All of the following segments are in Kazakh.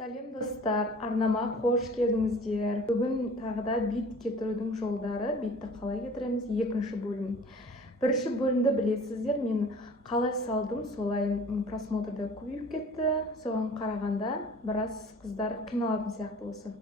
Сәлем достар, арнама қош келдіңіздер. Бүгін тағы да бит кетірудің жолдары, битті қалай кетіреміз, екінші бөлім. Бірінші бөлімді білесіздер, мен қалай салдым, солай просмотрда көбейіп кетті. Соған қарағанда біраз қыздар қиналатын сияқты осы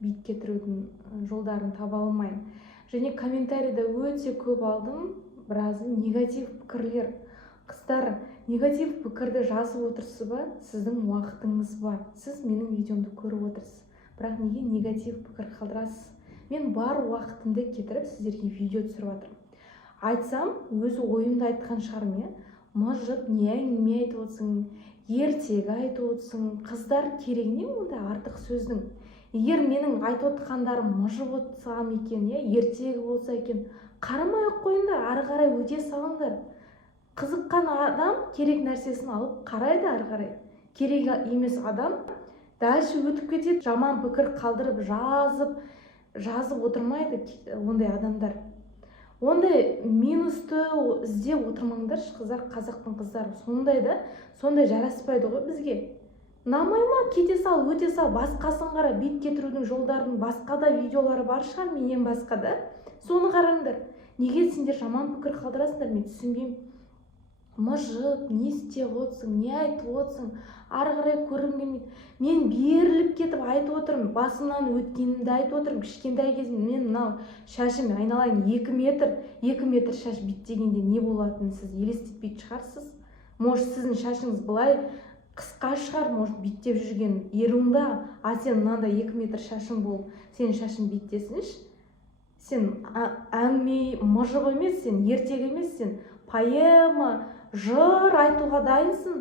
бит кетірудің жолдарын таба алмаймын. Және комментарийда өте көп алдым, біразы негатив пікірлер. Қыздар, негатив пікірді жазып отырсыз ба? Сіздің уақытыңыз бар. Сіз менің видеомды көріп отырсыз. Бірақ неге негатив пікір қалдырасыз? Мен бар уақытымды кетіріп сіздерге видео түсіріп жатырмын. Айтсам, өзі ойымды айтқан шығармын. Мыжып, не әңгіме айтып отырсың, ертегі айтып отырсың. Қыздар, керек не онда артық сөздің? Егер менің айтып отқандарым мыжып отырсам екен, ертегі болса екен, қарамай ақ қойыңдар, ары қарай өте салыңдар. Қызыққан адам керек нәрсесін алып қарайды ары қарай. Керек емес адам дальше өтіп кетеді, жаман пікір қалдырып жазып отырмайды ондай адамдар. Ондай минусты іздеп отырмаңдар, қыздар, қазақтың қыздары. Сондай жараспайды ғой бізге. Ұнамай ма, кете сал, өте сал, басқасын қара, бит кетірудің жолдарының басқа да видеолары бар шығар, менен басқа да. Соны қараңдар. Неге сендер жаман пікір қалдырасыңдар, мен түсінбеймін. Мыжып, не істеп отырсың, не айтып отырсың, ары қарай көргім келмейді. Мен беріліп кетіп айтып отырмын, басымнан өткенімді айтып отырмын. Кішкентай кезімде мен мынау шашым айналайын 2 метр шаш биттегенде не болатынын сіз елестетпейтін шығарсыз. Может, сіздің шашыңыз былай қысқа шығар, может, биттеп жүрген еруңда, а сен мынандай 2 метр шашың болып, сенің шашың биттесінші. Сен әңгіме, мыжып емес, сен ертегі емес, сен поэма, жыр айтуға дайынсың.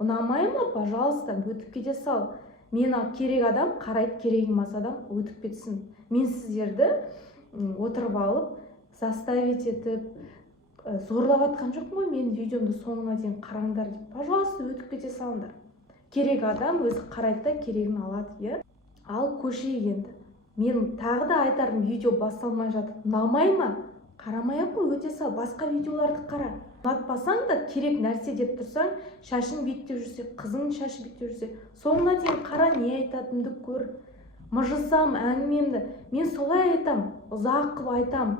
Ұнамай ма, пожалуйста, өтіп кете сал. Мен керек адам қарайды, керек емес адам өтіп кетсін. Мен сіздерді отырып алып, заставить етіп, зорлап атқан жоқпын ғой, мен видеомды соңына дейін қараңдар деп. Пожалуйста, өтіп кете салыңдар. Керек адам өзі қарайды да керегін алады, Ал көшейік енді. Мен тағы да айтарым, видео басталмай жатып, ұнамай ма? Қарамай ақ қой, өте сал, басқа видеоларды қара. Ұнатпасаң да керек нәрсе деп тұрсаң, шашың биттеп жүрсе, қызың шашы биттеп жүрсе, соңына дейін қара, не айтатынымды көр. Мыжысам, әңгімемді, мен солай айтам, ұзақ қып айтам.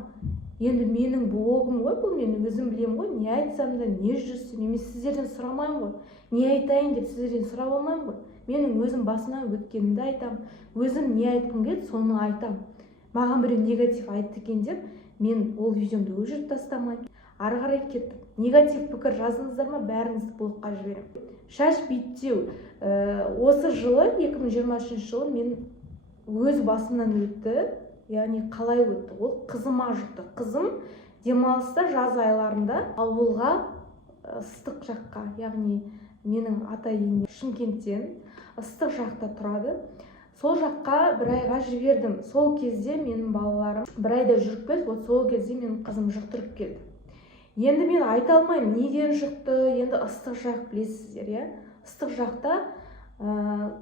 Енді менің блогым ғой, бұл мен өзім білем ғой, не айтсам да, не жүрсем, мен сіздерден сұрамаймын ғой. Не айтайын деп сіздерден сұрап алмаймын ғой. Менің өзім басынан өткенімді айтам, өзім не айтқым келді, соны айтам. Маған біреу негатив айтты екен деп, мен ол видеомды өшіріп тастамаймын. Ары қарай кеттім. Негатив пікір жаздыңыздар ма, бәріңізді блокқа жіберем. Шаш биттеу. Осы жылы, 2023 жылы мен өз басымнан өтті. Яғни қалай өтті? Ол қызыма жұқты. Қызым демалыста жаз айларында ауылға, ыстық жаққа, яғни менің ата-енем Шымкенттен ыстық жақта тұрады. Сол жаққа бір айға жібердім. Сол кезде менің балаларым бір айда жүріп келді, сол кезде менің қызым жұқтырып келді. Енді мен айта алмаймын, неден жұқты, енді ыстық жақ білесіздер, Ыстық жақта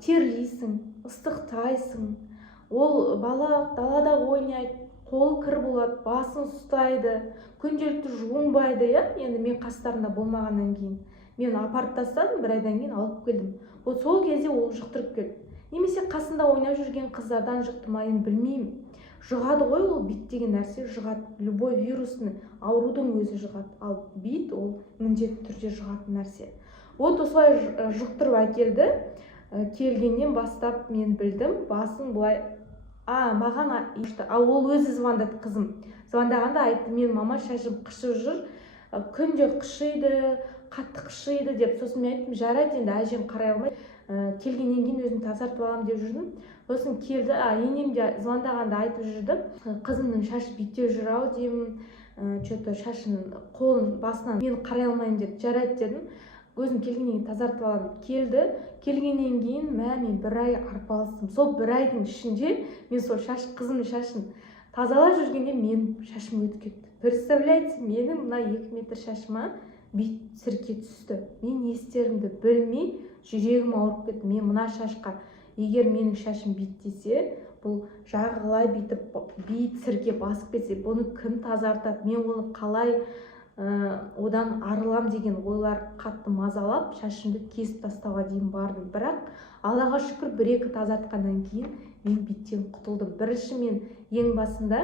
терлейсің, ыстықтайсың. Ол бала далада ойнайды, қол кір болады, басын ұстайды, күнделікті жуынбайды, Енді мен қастарында болмағаннан кейін. Мен апарып тастадым, бір айдан кейін алып келдім. Сол кезде ол жұқтырып келді. Немесе қасында ойнап жүрген қыздардан жұқты ма, білмеймін. Жұғады ғой, ол бит деген нәрсе жұғады. Любой вирусный аурудың өзі жұғады. Ал бит ол міндетті түрде жұғатын нәрсе. Осылай жұқтырып әкелді. Келгеннен бастап мен білдім, басын былай маған ол өзі звондады, қызым. Звондағанда айтты, мен мама шашым қышып жүр, күнде қышиды, қатты қышиды деп. Сосын мен айттым, жарайды, енді әжем қарай алмайды. Келгеннен кейін өзім тазартып аламын деп жүрдім. Сосын келді, енем де звондағанда айтып жүрді, қызымның шашы биттеп жүр ау деймін, что-то шашын қолын басынан мен қарай алмаймын деді. Жарайды дедім. Өзім келгеннен кейін тазартып аламын. Келді, келгеннен кейін мен бір ай арпалыстым. Сол бір айдың ішінде мен сол қызымның шашын тазалап жүргенде мен шашым өтіп кетті. Представляете, менің мына 2 метр шашыма бит сірке түсті. Мен не істерімді білмей, жүрегім ауырып кетті. Мен мына шашқа, егер менің шашым биттесе, бұл жағылай бит сірке басып кетсе, бұны кім тазартады? Мен оны қалай одан арылам деген ойлар қатты мазалап шашымды кесіп тастауға дейін бардым. Бірақ Аллаға шүкір 1-2 тазартқаннан кейін мен биттен құтылдым. Бірінші мен ең басында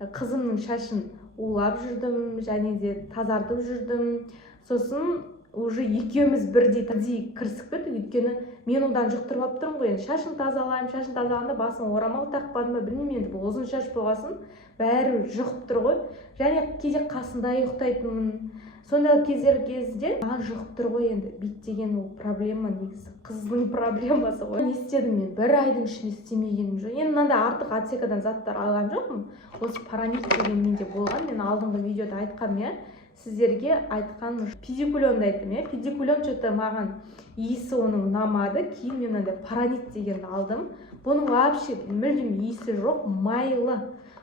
қызымның шашын улап жүрдім және де тазартып жүрдім. Сосын уже екеуміз бірдей кірісіп кеттік, өйткені мен одан жұқтырып алып тұрмын ғой. Шашын тазалаймын, шашын тазалағанда басын орамал тақпадым ба білмеймін, енді бұл ұзын шаш болғасын бәрі жұқып тұр ғой. Және кейде қасында ұйықтайтынмын. Сондай кезінде маған жұқып тұр ғой. Енді бит деген ол проблема, негізі қыздың проблемасы ғой. Не істедім мен? 1 айдың ішінде істемегенім жоқ. Енді мынандай артық отсекадан заттар алған жоқпын. Осы паранит деген менде болған. Мен алдыңғы видеода айтқанмын, сіздерге айтқан педикулонды айттым, педикулон что-то маған иісі оның ұнамады. Кейін мен мынандай паранит дегенді алдым. Бұның вообще мүлдем иісі жоқ, майлы.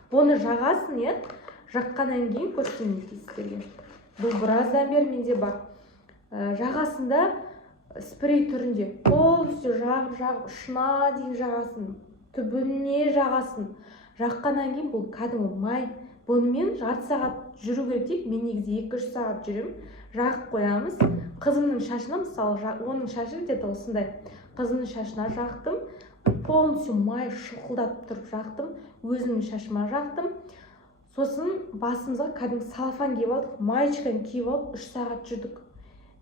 Бұны жағасын, жаққаннан кейін көрсетейін сіздерге. Бұл біраздан бері менде бар. Жағасында спрей түрінде полностью жағып ұшына дейін жағасын, түбіне жағасын. Жаққаннан кейін бұл кәдімгі май. Бұнымен жарты сағат жүру керек дейді. Мен негізі 2-3 сағат жүрем. Жағып қоямыз. Қызымның шашына, мысалы, оның шашы где-то осындай. Қызымның шашына жақтым. Полностью май шұқылдап тұрып жақтым. Өзімнің шашыма жақтым. Сосын басымызға кәдімгі салфан киіп алдық, маечканы киіп алып 3 сағат жүрдік.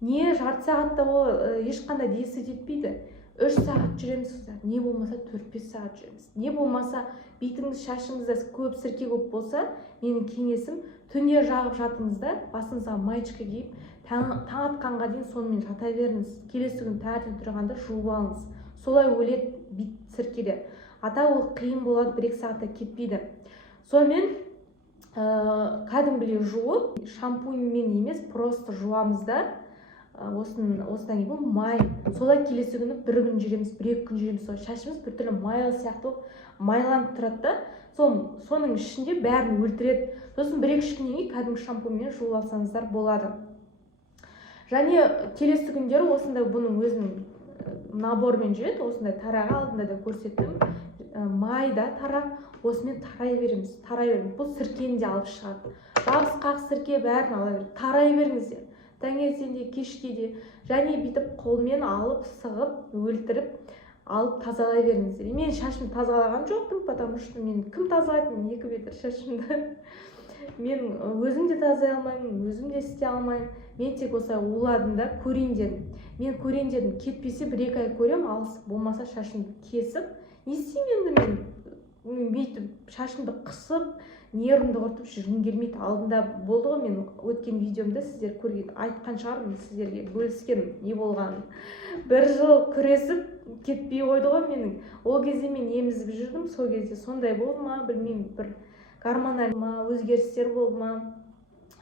Не жарты сағатта ол ешқандай действие етпейді. 3 сағат жүреміз, не болмаса 4-5 сағат жүреміз. Не болмаса бетіңіз, шашыңызда көп сірке көп болса, менің кеңесім түнде жағып жатыңызда, басыңызға маечка киіп, таң атқанға дейін сонымен жата беріңіз. Келесі күн таңертең тұрғанда жуып алыңыз. Солай өледі бет сіркеде. Ата ол қиын болады, 1-2 сағатта кетпейді. Сонымен кәдімгілей жуып, шампуньмен емес, просто жуамыз да. Осыдан кейін бұл май. Солай келесі күні 1 күн жүреміз, 1-2 күн жүреміз. Шашымыз біртүрлі майлы сияқты майланып тұрады да. Соның ішінде бәрін өлтіреді. Сосын 1-2 күннен кейін кәдімгі шампуньмен жуып алсаңыздар болады. Және келесі күндері осындай бұның өзінің набормен жүреді. Осындай тараға алдында да көрсеттім. Майда тарақ, осымен тарай береміз. Бұл сіркені де алып шығады. Бағыс қақ сірке бәрін ала береді. Тарай беріңіздер. Таңертеңде, кешке де. Және бүйтіп қолмен алып, сығып, өлтіріп, алып тазалай беріңіздер. Мен шашымды тазалаған жоқпын, потому что мен кім тазалайды? Мен 2 метр шашымды. Мен өзім де тазалай алмаймын, өзім де істей алмаймын. Мен тек осылай уладым да, көрейін дедім. Мен көрейін дедім, кетпесе 1-2 ай көрем, алысып болмаса шашымды кесіп. Не істеймін енді мен бүйтіп шашымды қысып, нервімді құртып жүргім келмейді. Алдында болды ғой, мен өткен видеомда сіздер көрген, айтқан шығармын, сіздерге бөліскен не болғанын. 1 жыл күресіп кетпей қойды ғой менің. Ол кезде мен емізіп жүрдім, сол кезде сондай болды ма, білмеймін, бір гормональ ма, өзгерістер болды ма.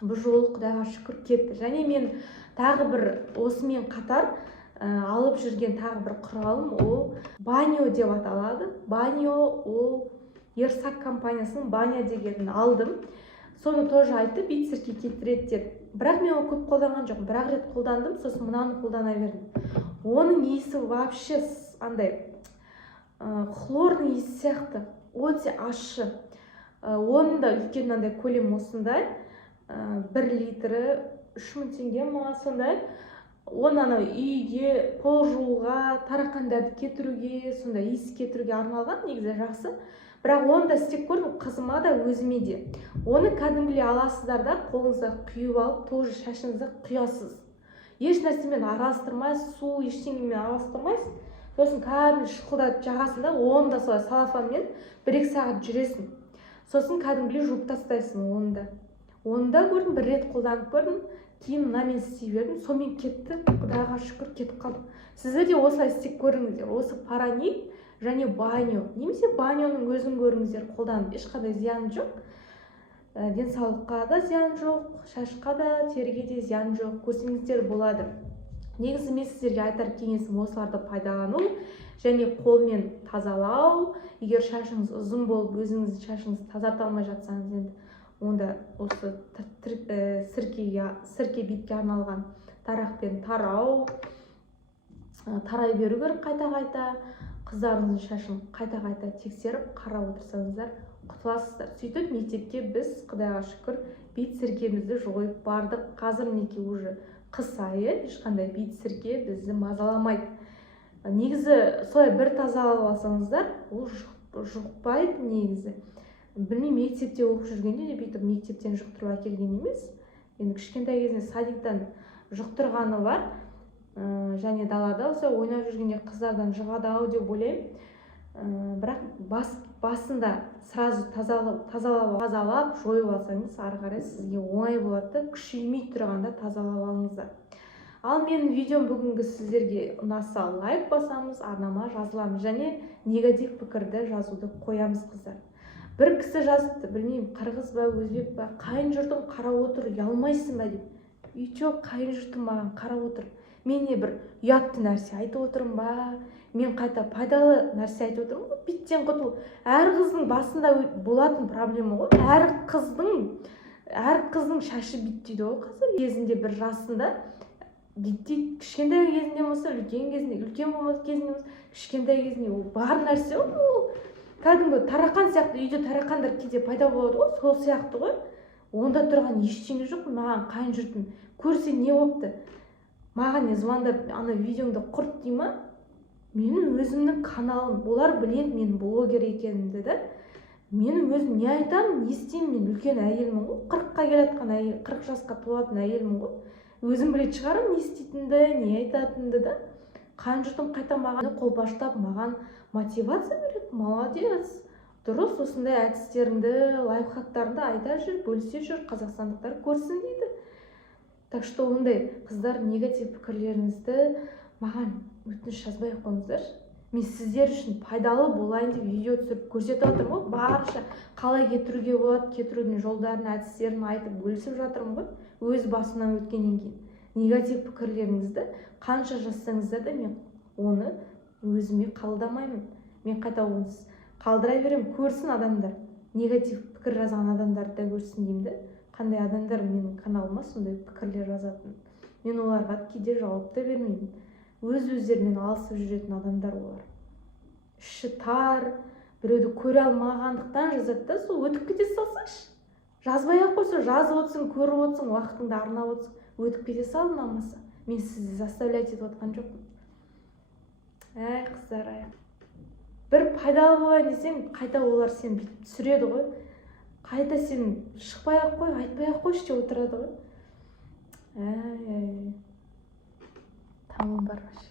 Бұл жолы Құдайға шүкір кетті. Және мен тағы бір осымен қатар алып жүрген тағы бір құралым, ол банио деп аталады. Банио, ол Ерсак компаниясының баня дегенін алдым. Соны тоже айтты, бит сірке кетіреді деді. Бірақ мен оны көп қолданған жоқпын. 1 рет қолдандым, сосын мынаны қолдана бердім. Оның иісі вообще андай хлорный иіс сияқты, өте ащы. Оның да үлкен мынандай көлем осындай. 1 литрі 3000 теңге ма сондай. Оны үйге, пол жууға, тарақандарды кетіруге, сондай иіс кетіруге арналған, негізі жақсы. Бірақ оны да істеп көрдім, қызыма да өзіме де. Оны кәдімгілей аласыздар да, қолыңызға құйып алып, тоже шашыңызға құясыз. Еш нәрсемен араластырмайсыз, су ештеңемен араластырмайсыз. Сосын кәдімгілей шұқылдатып жағасың да, оны да солай салафанмен 1-2 сағат жүресің. Сосын кәдімгілей жуып тастайсың оны да. Оны да көрдім, 1 рет қолданып көрдім. Кейін мынамен істей бердім, сонымен кетті. Құдайға шүкір кетіп қалдым. Сіздер де осылай істеп көріңіздер. Осы паранит және банио. Немесе банионың өзін көріңіздер, қолданып. Ешқандай зиян жоқ. Денсаулыққа да зиян жоқ, шашқа да, теріге де зиян жоқ. Көрсеңіздер болады. Негізі мен сіздерге айтар кеңесім осыларды пайдалану және қолмен тазалау. Егер шашыңыз ұзын болып, өзіңіздің шашыңызды тазарта алмай жатсаңыз, енді онда осы сірке битке арналған тарақпен тарай беру керек қайта-қайта. Қыздарыңыздың шашын қайта-қайта тексеріп, қарап отырсаңыздар құтыласыздар. Сөйтіп мектепке біз, Құдайға шүкір, бит серкемізді жойып бардық. Қазір мінекей уже қыс айы, ешқандай бит серке бізді мазаламайды. Негізі солай бір тазалап алсаңыздар, ол жұқпайды негізі. Білмеймін, мектепте оқып жүргенде де бүйтіп мектептен жұқтырып әкелген емес. Енді кішкентай кезінде садиктан жұқтырғаны бар. Және далада осылай ойнап жүргенде қыздардан жұғады-ау деп ойлаймын. Бірақ басында сразу тазалап жойып алсаңыз, ары қарай сізге оңай болады. Күшеймей тұрғанда тазалап алыңыздар. Ал менің видеом бүгінгі сіздерге ұнаса лайк басамыз, арнама жазыламыз және негатив пікірді жазуды қоямыз, қыздар. Бір кісі жазыпты, білмеймін, қырғыз ба, өзбек ба, қайын жұртың қарап отыр, ұялмайсың ба деп. Үйте, қайын жұртым маған қарап отыр. Мен не бір ұятты нәрсе айтып отырмын ба? Мен қайта пайдалы нәрсе айтып отырмын ғой. Биттен құтыл. Әр қыздың басында болатын проблема ғой. Әр қыздың шашы бит дейді ғой қазір. Кезінде бір жасында бит дейді. Кішкентай кезінде болса, үлкен кезінде, үлкен болмаса кезінде болса, кішкентай кезінде ол бар нәрсе ғой. Ол кәдімгі тарақан сияқты, үйде тарақандар кейде пайда болады ғой, сол сияқты ғой. Онда тұрған ештеңе жоқ. Маған қайын жұртым көрсе не болыпты? Маған не звондап, ана видеоңды құрт дей ма? Менің өзімнің каналым, олар біледі мен блогер екенімді да. Менің өзім не айтамын, не істеймін, мен үлкен әйелмін ғой. 40-қа келатқан әйел, 40 жасқа толатын әйелмін ғой. Өзім білетін шығарым, не істейтінді, не айтатынды да. Қайын жұртым қайта маған қолпаштап, маған мотивация береді. Молодец. Дұрыс, осындай әдістеріңді, лайфхактарыңды айта жүр, бөлісе жүр, қазақстандықтар көрсін дейді. Так что ондай қыздар негатив пікірлеріңізді маған өтініш жазбай ақ қойыңыздар. Мен сіздер үшін пайдалы болайын деп видео түсіріп көрсетіп жатырмын ғой. Барынша қалай кетіруге болады, кетірудің жолдарын, әдістерін айтып бөлісіп жатырмын ғой. Өз басымнан өткеннен кейін. Негатив пікірлеріңізді қанша жазсаңыздар да мен оны өзіме қабылдамаймын. Мен қайта онсыз қалдыра беремін, көрсін адамдар. Негатив пікір жазған адамдарды да көрсін деймін де. Қандай адамдар менің каналыма сондай пікірлер жазатын. Мен оларға кейде жауап та бермеймін. Өз-өздерінен алысып жүретін адамдар олар. Іші тар, біреуді көре алмағандықтан жазады да, сол өтіп кете салсашы. Жазбай ақ қойса, жазып отырсың, көріп отырсың, уақытыңды арнап отырсың, өтіп кете сал, ұнамаса. Мен сізді заставлять етіп отқан жоқпын. Әй, қыздар, ай. Бір пайдалы болайын десең, қайта олар сен түсіреді ғой. Қайта сен шықпай ақ қой, айтпай ақ қойшы деп отырады ғой. Тамам бар вообще.